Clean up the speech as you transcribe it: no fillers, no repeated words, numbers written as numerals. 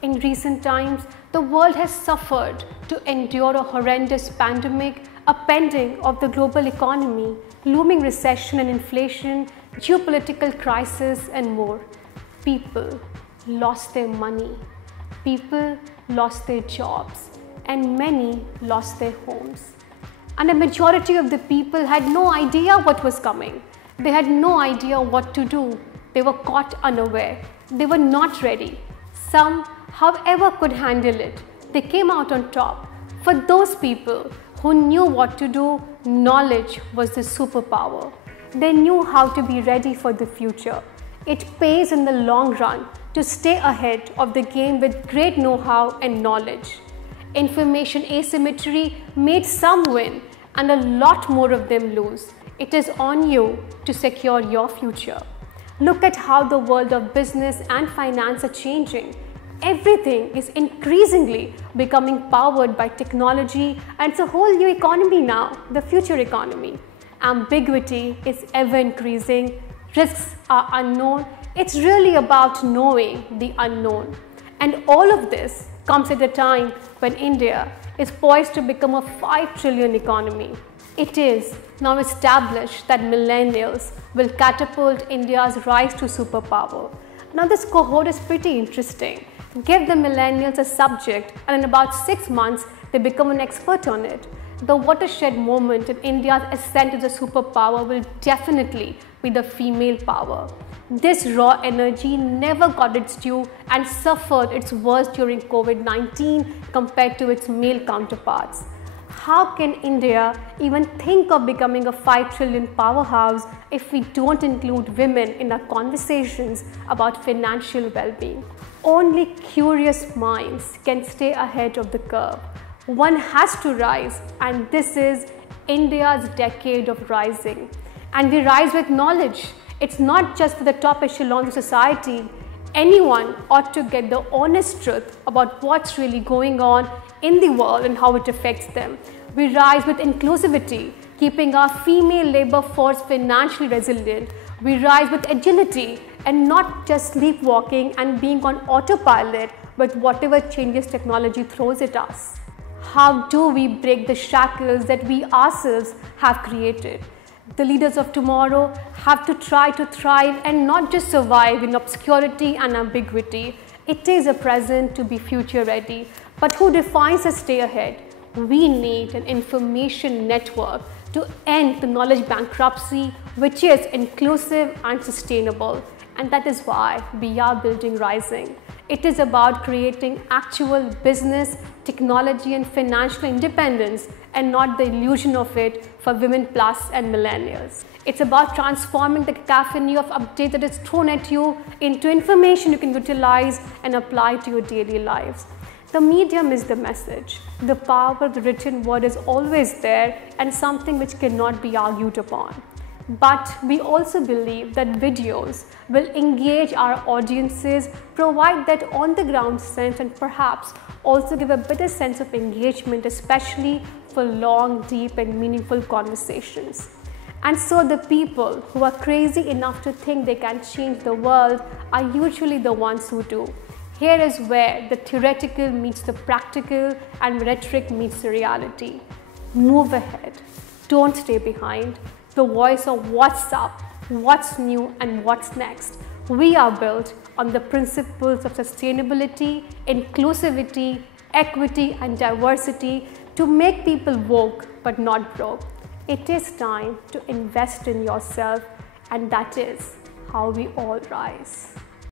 In recent times, the world has suffered to endure a horrendous pandemic, upending of the global economy, looming recession and inflation, geopolitical crisis, and more. People lost their money, people lost their jobs, and many lost their homes. And a majority of the people had no idea what was coming. They had no idea what to do. They were caught unaware. They were not ready. Some, however, could handle it. They came out on top. For those people who knew what to do, knowledge was the superpower. They knew how to be ready for the future. It pays in the long run to stay ahead of the game with great know-how and knowledge. Information asymmetry made some win and a lot more of them lose. It is on you to secure your future. Look at how the world of business and finance are changing. Everything is increasingly becoming powered by technology, and it's a whole new economy now, the future economy. Ambiguity is ever increasing. Risks are unknown. It's really about knowing the unknown. And all of this comes at a time when India is poised to become a 5 trillion economy. It is now established that millennials will catapult India's rise to superpower. Now this cohort is pretty interesting. Give the millennials a subject and in about 6 months they become an expert on it. The watershed moment in India's ascent as a superpower will definitely be the female power. This raw energy never got its due and suffered its worst during COVID-19 compared to its male counterparts. How can India even think of becoming a 5 trillion powerhouse if we don't include women in our conversations about financial well-being? Only curious minds can stay ahead of the curve. One has to rise, and this is India's decade of rising. And we rise with knowledge. It's not just for the top echelons of society. Anyone ought to get the honest truth about what's really going on in the world and how it affects them. We rise with inclusivity, keeping our female labor force financially resilient. We rise with agility and not just sleepwalking and being on autopilot with whatever changes technology throws at us. How do we break the shackles that we ourselves have created? The leaders of tomorrow have to try to thrive and not just survive in obscurity and ambiguity. It is a present to be future ready. But who defines a stay ahead? We need an information network to end the knowledge bankruptcy, which is inclusive and sustainable. And that is why we are building Rizng. It is about creating actual business, technology and financial independence and not the illusion of it for women plus and millennials. It's about transforming the cacophony of updates that is thrown at you into information you can utilize and apply to your daily lives. The medium is the message. The power of the written word is always there and something which cannot be argued upon. But we also believe that videos will engage our audiences, provide that on-the-ground sense and perhaps also give a better sense of engagement, especially for long, deep and meaningful conversations. And so the people who are crazy enough to think they can change the world are usually the ones who do. Here is where the theoretical meets the practical and rhetoric meets the reality. Move ahead. Don't stay behind. The voice of what's up, what's new and what's next. We are built on the principles of sustainability, inclusivity, equity and diversity to make people woke but not broke. It is time to invest in yourself, and that is how we all rise.